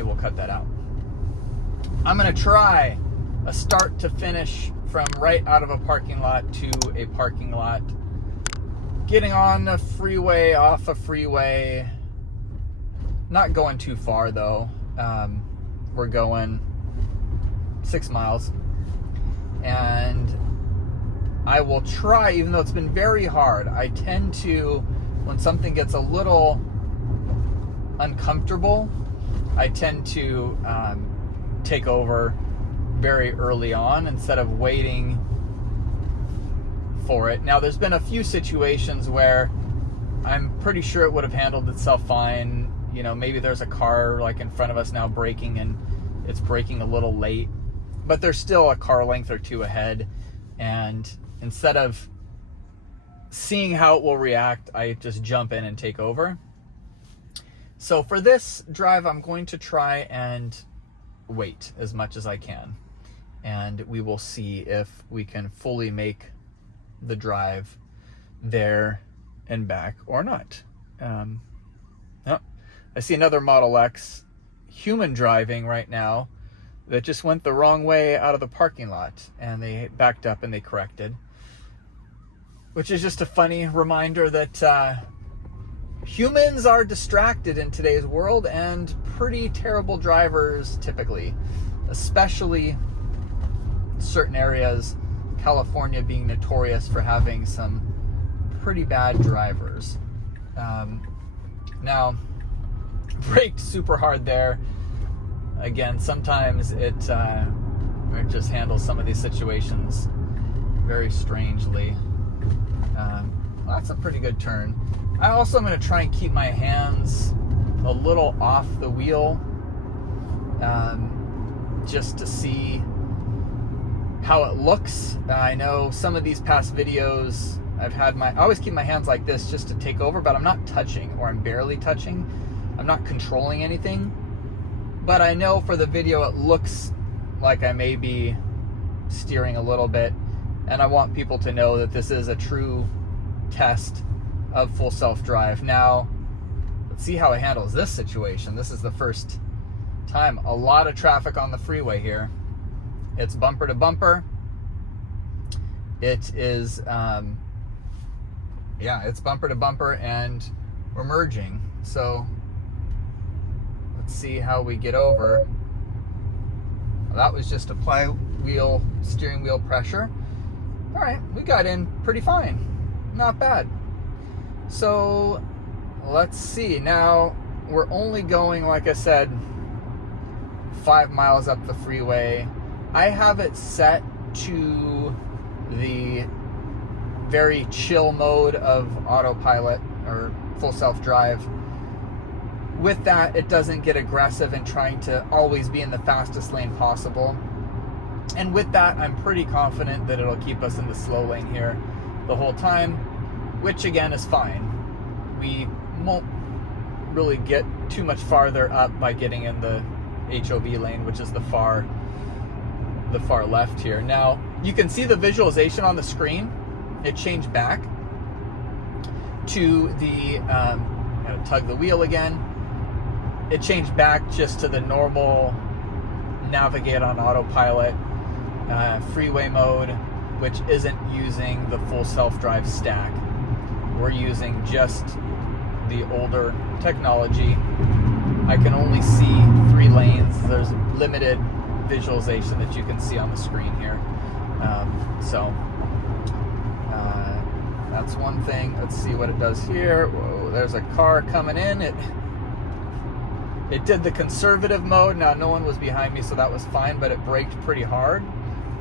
maybe we'll cut that out. I'm going to try a start to finish from right out of a parking lot to a parking lot. Getting on a freeway, off a freeway. Not going too far though. We're going 6 miles. And I will try, even though it's been very hard, I tend to, when something gets a little uncomfortable, I tend to take over very early on instead of waiting for it. Now, there's been a few situations where I'm pretty sure it would have handled itself fine. You know, maybe there's a car like in front of us now braking and it's braking a little late, but there's still a car length or two ahead. And instead of seeing how it will react, I just jump in and take over. So for this drive, I'm going to try and wait as much as I can. And we will see if we can fully make the drive there and back or not. I see another Model X human driving right now that just went the wrong way out of the parking lot, and they backed up and they corrected, which is just a funny reminder that humans are distracted in today's world, and pretty terrible drivers typically, especially certain areas, California being notorious for having some pretty bad drivers. Now, braked super hard there. Again, sometimes it just handles some of these situations very strangely. Well, that's a pretty good turn. I also am going to try and keep my hands a little off the wheel, just to see how it looks. I know some of these past videos I always keep my hands like this just to take over, but I'm not touching, or I'm barely touching. I'm not controlling anything. But I know for the video it looks like I may be steering a little bit, and I want people to know that this is a true test of full self-drive. Now, let's see how it handles this situation. This is the first time. A lot of traffic on the freeway here. It's bumper to bumper. It is, it's bumper to bumper, and we're merging. So let's see how we get over. Well, that was just a steering wheel pressure. All right, we got in pretty fine. Not bad. So let's see. Now, we're only going, like I said, 5 miles up the freeway. I have it set to the very chill mode of autopilot or full self-drive. With that, it doesn't get aggressive in trying to always be in the fastest lane possible. And with that, I'm pretty confident that it'll keep us in the slow lane here the whole time, which again is fine. We won't really get too much farther up by getting in the HOV lane, which is the far left here. Now, you can see the visualization on the screen. It changed back to the, gotta tug the wheel again. It changed back just to the normal navigate on autopilot freeway mode, which isn't using the full self-drive stack. We're using just the older technology. I can only see 3 lanes. There's limited visualization that you can see on the screen here. That's one thing. Let's see what it does here. Whoa, there's a car coming in. It did the conservative mode. Now, no one was behind me, so that was fine, but it braked pretty hard.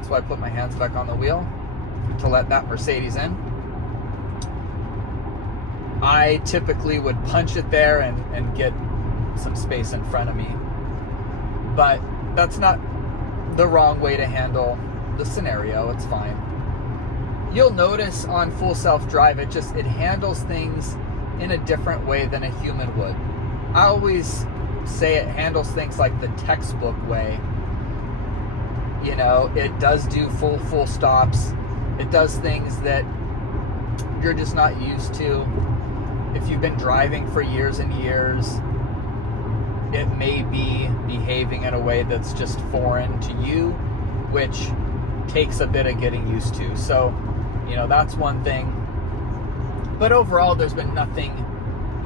So I put my hands back on the wheel to let that Mercedes in. I typically would punch it there and get some space in front of me. But that's not the wrong way to handle the scenario. It's fine. You'll notice on full self-drive, it handles things in a different way than a human would. I always say it handles things like the textbook way. You know, it does do full stops. It does things that you're just not used to. If you've been driving for years and years, it may be behaving in a way that's just foreign to you, which takes a bit of getting used to. So, you know, that's one thing. But overall, there's been nothing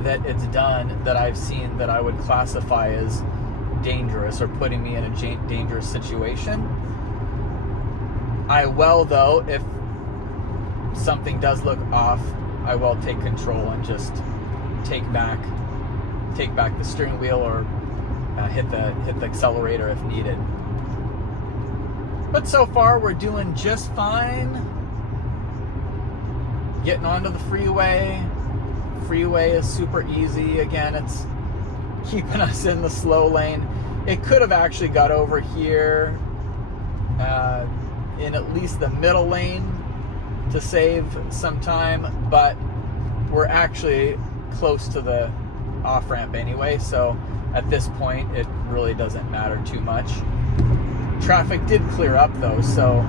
that it's done that I've seen that I would classify as dangerous or putting me in a dangerous situation. I will, though, if something does look off, I will take control and just take back the steering wheel or hit the accelerator if needed. But so far we're doing just fine. Getting onto the freeway. Freeway is super easy. Again, it's keeping us in the slow lane. It could have actually got over here in at least the middle lane to save some time, but we're actually close to the off-ramp anyway, so at this point it really doesn't matter too much. Traffic did clear up though, so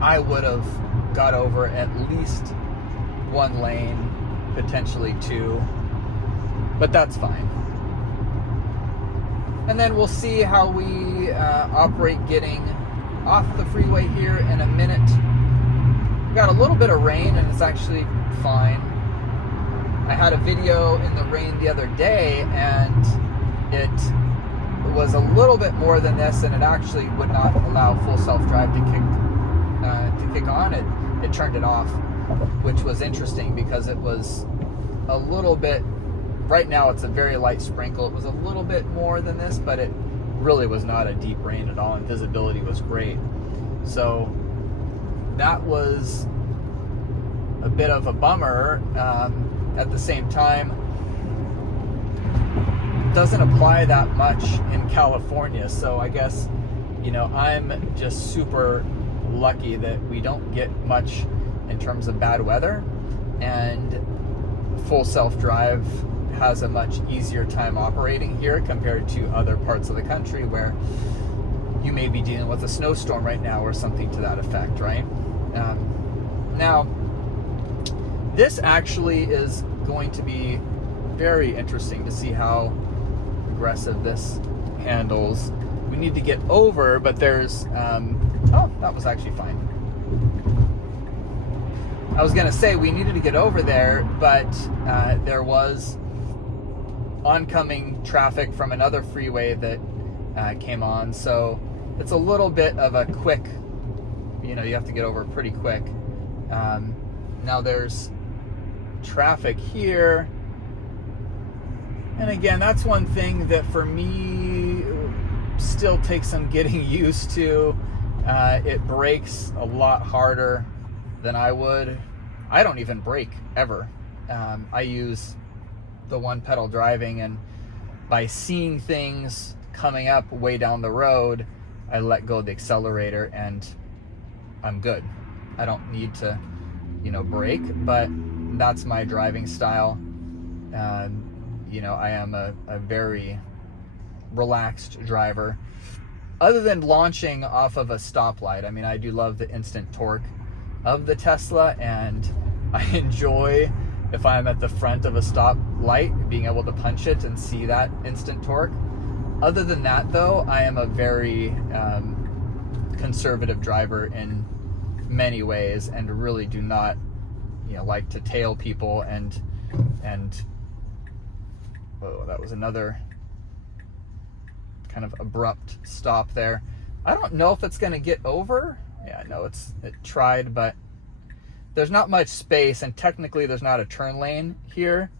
I would have got over at least one lane, potentially two, but that's fine. And then we'll see how we operate getting off the freeway here in a minute. We got a little bit of rain and it's actually fine. I had a video in the rain the other day and it was a little bit more than this, and it actually would not allow full self-drive to kick on. It turned it off, which was interesting because it was a little bit, right now it's a very light sprinkle. It was a little bit more than this, but it really was not a deep rain at all, and visibility was great. So that was a bit of a bummer. At the same time, doesn't apply that much in California, so I guess, you know, I'm just super lucky that we don't get much in terms of bad weather, and full self-drive has a much easier time operating here compared to other parts of the country where you may be dealing with a snowstorm right now or something to that effect, right? Now, this actually is going to be very interesting to see how aggressive this handles. We need to get over, but there's, oh, that was actually fine. I was gonna say we needed to get over there, but there was oncoming traffic from another freeway that came on, so it's a little bit of a quick, you know, you have to get over pretty quick. Now there's traffic here, and again, that's one thing that for me still takes some getting used to. It brakes a lot harder than I would. I don't even brake ever. I use the one pedal driving, and by seeing things coming up way down the road, I let go of the accelerator and I'm good. I don't need to, you know, brake, but that's my driving style. You know, I am a very relaxed driver. Other than launching off of a stoplight, I mean, I do love the instant torque of the Tesla, and I enjoy, if I'm at the front of a stoplight, being able to punch it and see that instant torque. Other than that, though, I am a very conservative driver in many ways, and really do not, you know, like to tail people and oh, that was another kind of abrupt stop there. I don't know if it's going to get over. Yeah, no, it tried, but there's not much space, and technically there's not a turn lane here.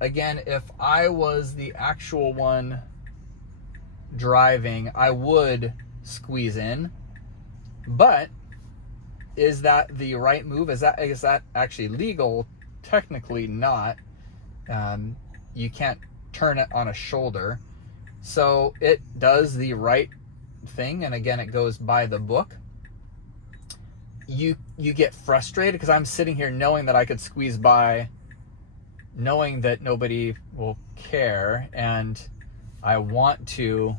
Again, if I was the actual one driving, I would squeeze in, but is that the right move? Is that actually legal? Technically not. You can't turn it on a shoulder. So it does the right thing, and again, it goes by the book. You get frustrated because I'm sitting here knowing that I could squeeze by, knowing that nobody will care, and I want to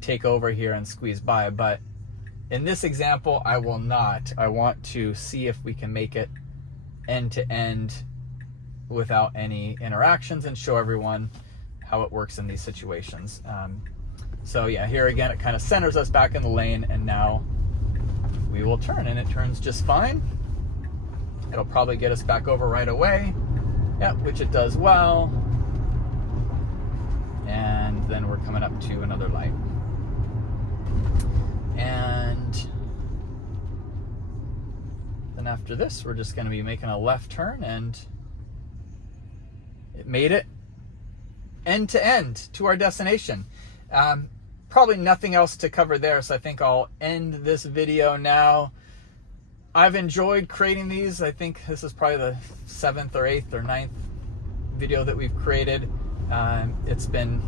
take over here and squeeze by, but in this example, I will not. I want to see if we can make it end to end without any interactions and show everyone how it works in these situations. So yeah, here again, it kind of centers us back in the lane, and now we will turn, and it turns just fine. It'll probably get us back over right away. Yeah, which it does well. And then we're coming up to another light. And then after this, we're just going to be making a left turn, and it made it end to end to our destination. Probably nothing else to cover there, so I think I'll end this video now. I've enjoyed creating these. I think this is probably the 7th or 8th or 9th video that we've created. It's been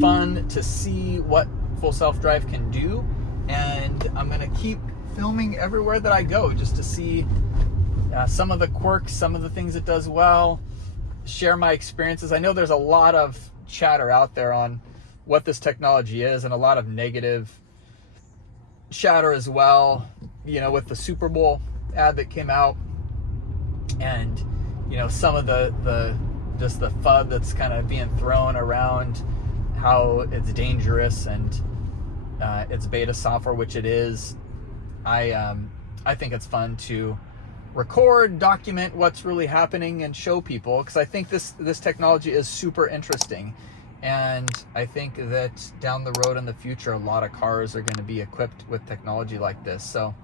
fun to see what full self-drive can do, and I'm going to keep filming everywhere that I go just to see some of the quirks, some of the things it does well, share my experiences. I know there's a lot of chatter out there on what this technology is, and a lot of negative chatter as well, you know, with the Super Bowl ad that came out, and you know, some of the just the FUD that's kind of being thrown around, how it's dangerous and it's beta software, which it is. I think it's fun to record, document what's really happening, and show people, because I think this technology is super interesting. And I think that down the road in the future, a lot of cars are going to be equipped with technology like this. So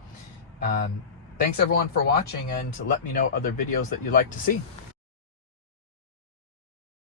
thanks everyone for watching, and let me know other videos that you'd like to see.